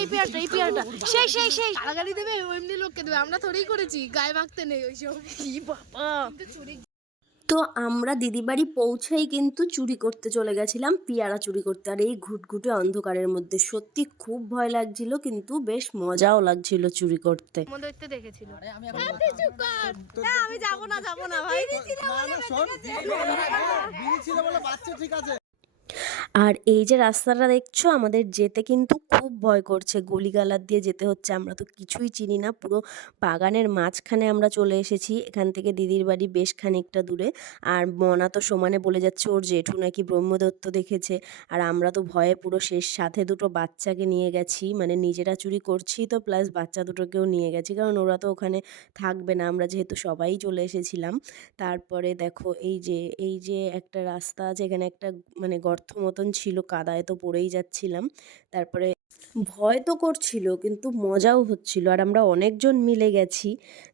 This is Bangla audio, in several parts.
এই পেয়ারাটা সেই গালাগালি দেবে, এমনি লোককে দেবে, আমরা থোড়েই করেছি, গায়ে মাখতে নেই ওইসব। কি বাবা, তো আমরা দিদি বাড়ি পৌঁছেই কিন্তু চুরি করতে চলে গেছিলাম, পেয়ারা চুরি করতে। আর এই ঘুটঘুটে অন্ধকারের মধ্যে সত্যি খুব ভয় লাগছিল, কিন্তু বেশ মজাও লাগছিল চুরি করতে। দেখেছিল আমি যাবো না ভাই। আর এই যে রাস্তাটা দেখছো, আমাদের যেতে কিন্তু খুব ভয় করছে, গলিগালার দিয়ে যেতে হচ্ছে। আমরা তো কিছুই চিনি না, পুরো বাগানের মাঝখানে আমরা চলে এসেছি। এখান থেকে দিদির বাড়ি বেশ খানিকটা দূরে। আর মনা তো সমানে বলে যাচ্ছে ওর জেঠু নাকি ব্রহ্মদত্ত দেখেছে। আর আমরা তো ভয়ে পুরো শেষ, সাথে দুটো বাচ্চাকে নিয়ে গেছি, মানে নিজেরা চুরি করছি তো প্লাস বাচ্চা দুটোকেও নিয়ে গেছি, কারণ ওরা তো ওখানে থাকবে না, আমরা যেহেতু সবাই চলে এসেছিলাম। তারপরে দেখো এই যে একটা রাস্তা আছে, এখানে একটা মানে গর্ত মতন ছিল, কাদায় তো পড়েই যাচ্ছিলাম। তারপরে ভয় তো করছিল, কিন্তু মজাও হচ্ছিল। আর আমরা অনেকজন মিলে গেছি,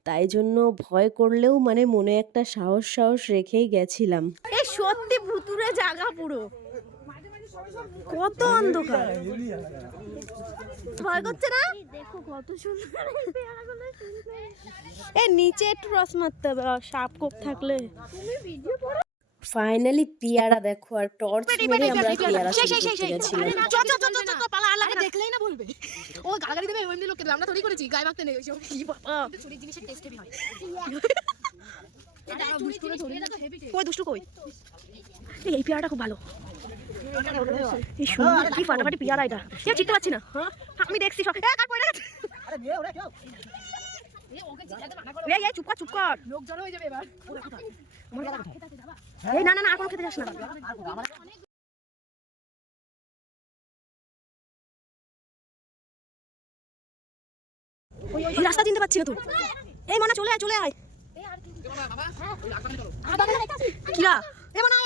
তাই জন্য ভয় করলেও মানে মনে একটা সাহস রেখেই গেছিলাম। এই সত্যি ভুতুরে জায়গা পুরো, কত অন্ধকার, ভয় করছে না? দেখো কত সুন্দর এই নিচে একটু রস মারতে হবে, সাপ কোপ থাকলে। ফাইনালি পেয়ারা দেখো, আর টর্চ মেরে আমরা পেয়ারা চুরি করতে গেছিলাম। দেখলেই না বলবে, ও গালাগালি দেবে, এমনি লোককে দেবে, আমরা থোড়েই করেছি, গায়ে মাখতে নেই ওইসব। কি বাবা, চুরি জিনিসের টেস্ট হেভি হয়। কই দুষ্টু কই, এই পেয়ারাটা খুব ভালো, এই সুন্দর কি ফাটাফাটি পেয়ারা, এটা কেউ চিনতে পারছি না। আমি দেখছি সব, কার পড়ে গেছে, চুপ কর, লোক জড়ো হয়ে যাবে এবার। এই না আর কোনো খেতে যাস না। এই রাস্তা চিনতে পারছি না তো, এই মনে চলে আয় কিরা, এই মনে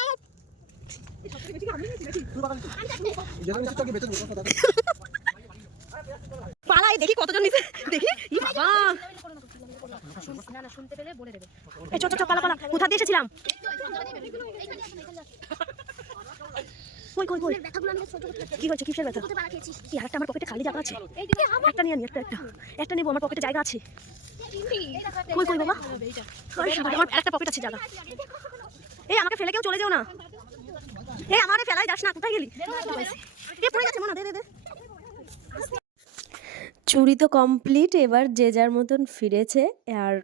পালাই দেখি কতজন নিচে, দেখি ই বাবা, শুনতে পেলে বলে দেবে। এই চল পালা কোথা দিয়ে এসেছিলাম, কই কি হয়েছে, কিসের ব্যথা? কি আরেকটা আমার পকেটে খালি জায়গা আছে, একটা নিয়ে নি, একটা নেবো, আমার পকেটে জায়গা আছে। কই বাবা, আমার একটা পকেট আছে জায়গা। এই আমাকে ফেলে কেউ চলে যাও না, এই আমারে ফেলাই যাস না, কোথায় গেলি? এ পড়ে গেছে মনে, দে চুরি তো কমপ্লিট, এবার যে যার মতন ফিরেছে। আর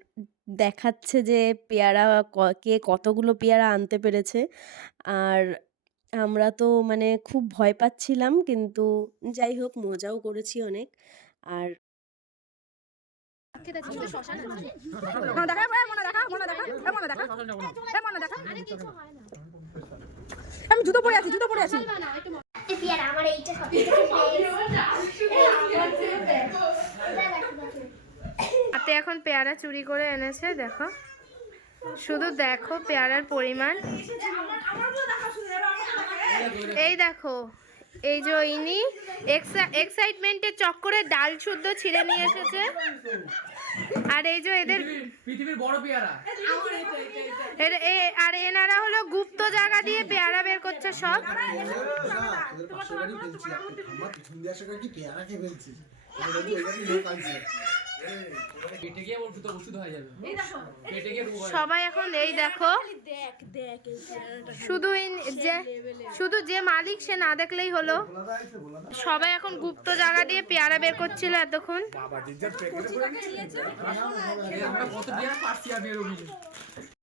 দেখাচ্ছে যে পেয়ারা কে কতগুলো পেয়ারা আনতে পেরেছে। আর আমরা তো মানে খুব ভয় পাচ্ছিলাম, কিন্তু যাই হোক মজাও করেছি অনেক। আর আমি জুতো পরে আছি হাতে এখন পেয়ারা চুরি করে এনেছে, দেখো শুধু দেখো পেয়ারার পরিমাণ। এই দেখো, এই যে ইনি এক্সাইটমেন্টের চক্করে ডাল শুদ্ধ ছিঁড়ে নিয়ে এসেছে। আর এই যে এদের পৃথিবীর বড় পেয়ারা, আর এনারা হলো গুপ্ত জায়গা দিয়ে পেয়ারা বের করছে সব। সবাই এখন এই দেখো, শুধু যে মালিক সে না দেখলেই হলো। সবাই এখন গুপ্ত জায়গা দিয়ে পেয়ারা বের করছিল এতক্ষণ।